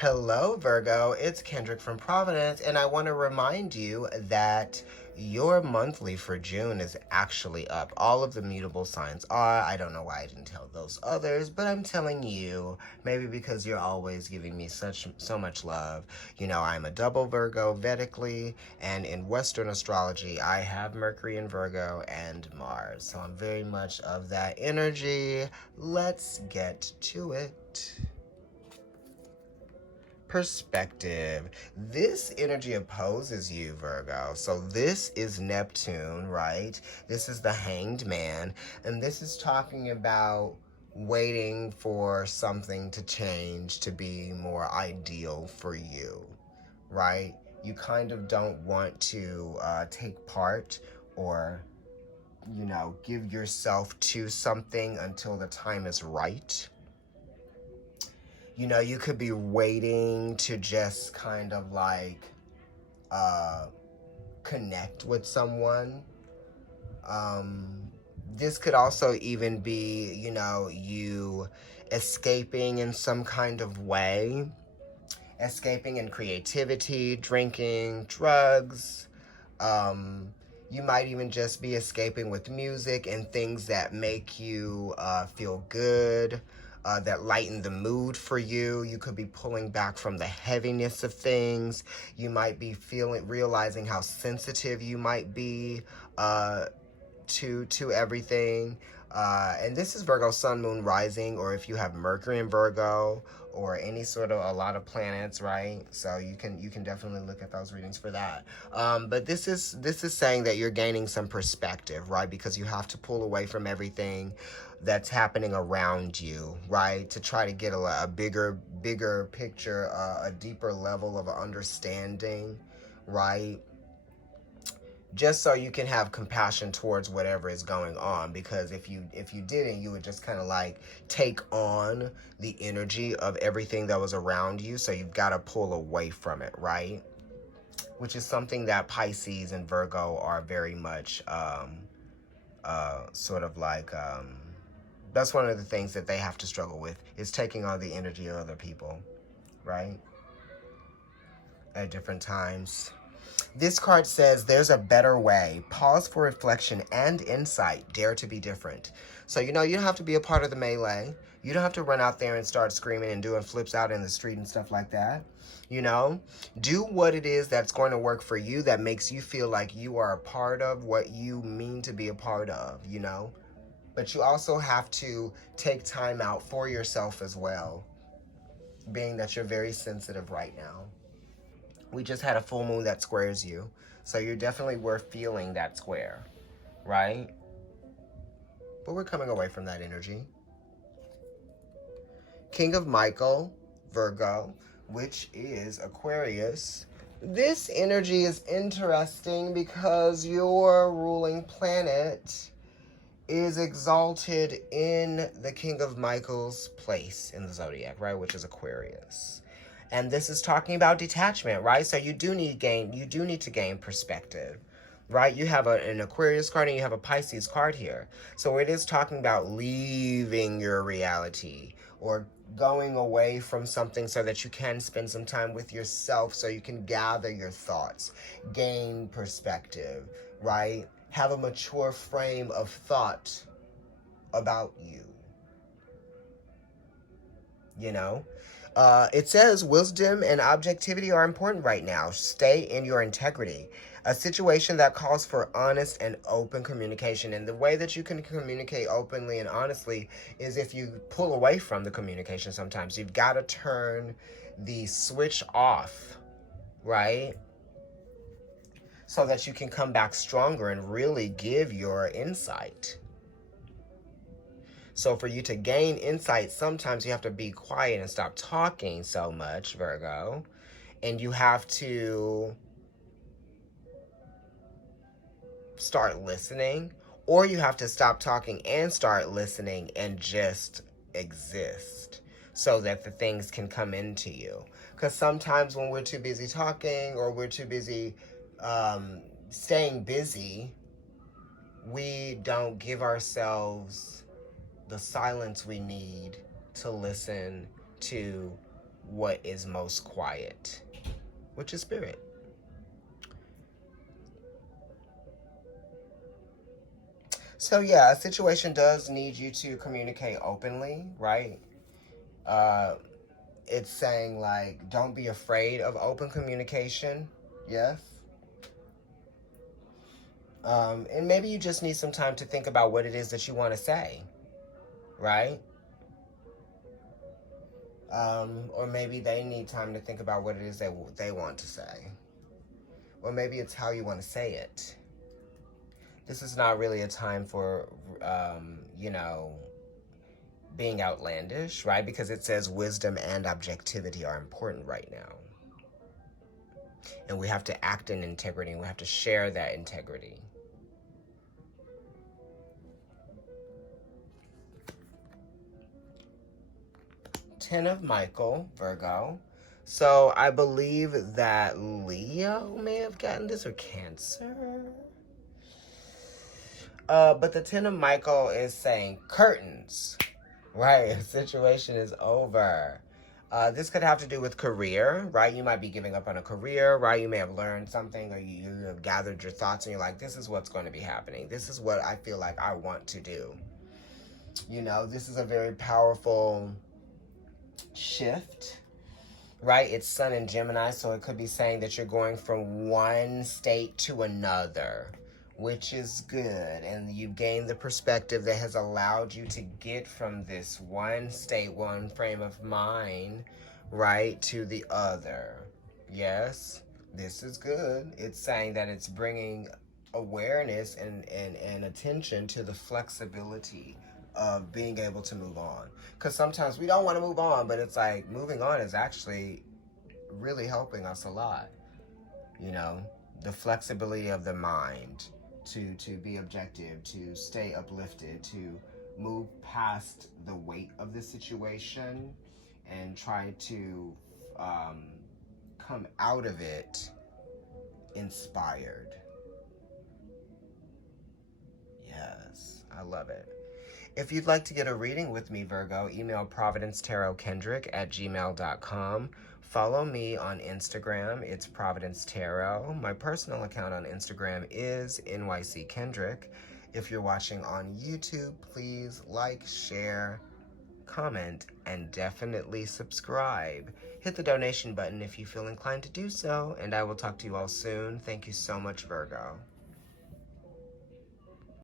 Hello, Virgo. It's Kendrick from Providence, and I want to remind you that your monthly for June is actually up. All of the mutable signs are. I don't know why I didn't tell those others, but I'm telling you, maybe because you're always giving me so much love. You know, I'm a double Virgo Vedically, and in Western astrology, I have Mercury in Virgo and Mars. So I'm very much of that energy. Let's get to it. Perspective. This energy opposes you, Virgo. So this is Neptune, right? This is the Hanged Man, and this is talking about waiting for something to change to be more ideal for you, right? You kind of don't want to take part or, give yourself to something until the time is right. You could be waiting to just kind of like connect with someone. This could also even be, you escaping in some kind of way, escaping in creativity, drinking, drugs. You might even just be escaping with music and things that make you feel good. That lighten the mood for you. You could be pulling back from the heaviness of things. You might be realizing how sensitive you might be to everything. And this is Virgo Sun, Moon, Rising, or if you have Mercury in Virgo or any sort of a lot of planets, right? So you can definitely look at those readings for that. But this is saying that you're gaining some perspective, right? Because you have to pull away from everything that's happening around you, right? To try to get a bigger picture, a deeper level of understanding, right? Just so you can have compassion towards whatever is going on, because if you didn't, you would just kind of like take on the energy of everything that was around you. So you've got to pull away from it, right? Which is something that Pisces and Virgo are very much sort of like that's one of the things that they have to struggle with, is taking on the energy of other people, right? At different times. This card says, there's a better way. Pause for reflection and insight. Dare to be different. So, you don't have to be a part of the melee. You don't have to run out there and start screaming and doing flips out in the street and stuff like that. Do what it is that's going to work for you, that makes you feel like you are a part of what you mean to be a part of, But you also have to take time out for yourself as well, being that you're very sensitive right now. We just had a full moon that squares you. So you're definitely worth feeling that square, right? But we're coming away from that energy. King of Michael, Virgo, which is Aquarius. This energy is interesting because your ruling planet is exalted in the King of Michael's place in the zodiac, right? Which is Aquarius. And this is talking about detachment, right? So you do need to gain perspective, right? You have an Aquarius card and you have a Pisces card here. So it is talking about leaving your reality or going away from something so that you can spend some time with yourself, so you can gather your thoughts, gain perspective, right? Have a mature frame of thought about you. It says wisdom and objectivity are important right now. Stay in your integrity. A situation that calls for honest and open communication. And the way that you can communicate openly and honestly is if you pull away from the communication sometimes. You've got to turn the switch off, right? So that you can come back stronger and really give your insight. So for you to gain insight, sometimes you have to be quiet and stop talking so much, Virgo. And you have to start listening, or you have to stop talking and start listening and just exist so that the things can come into you. Because sometimes when we're too busy talking, or we're too busy staying busy, we don't give ourselves the silence we need to listen to what is most quiet, which is spirit. So yeah, a situation does need you to communicate openly, right? It's saying like, don't be afraid of open communication. Yes. And maybe you just need some time to think about what it is that you want to say, right? Or maybe they need time to think about what it is that they want to say. Or maybe it's how you want to say it. This is not really a time for, being outlandish, right? Because it says wisdom and objectivity are important right now. And we have to act in integrity, and we have to share that integrity. Ten of Michael, Virgo. So I believe that Leo may have gotten this, or Cancer. But the Ten of Michael is saying curtains, right? Situation is over. This could have to do with career, right? You might be giving up on a career, right? You may have learned something, or you have gathered your thoughts and you're like, this is what's going to be happening. This is what I feel like I want to do. This is a very powerful shift, right? It's Sun in Gemini, so it could be saying that you're going from one state to another, which is good. And you've gained the perspective that has allowed you to get from this one state, one frame of mind, right, to the other. Yes, this is good. It's saying that it's bringing awareness and attention to the flexibility of being able to move on. Because sometimes we don't want to move on, but it's like moving on is actually really helping us a lot. The flexibility of the mind to be objective, to stay uplifted, to move past the weight of the situation and try to come out of it inspired. Yes, I love it. If you'd like to get a reading with me, Virgo, email providencetarotkendrick@gmail.com. Follow me on Instagram. It's Providence Tarot. My personal account on Instagram is NYC Kendrick. If you're watching on YouTube, please like, share, comment, and definitely subscribe. Hit the donation button if you feel inclined to do so, and I will talk to you all soon. Thank you so much, Virgo.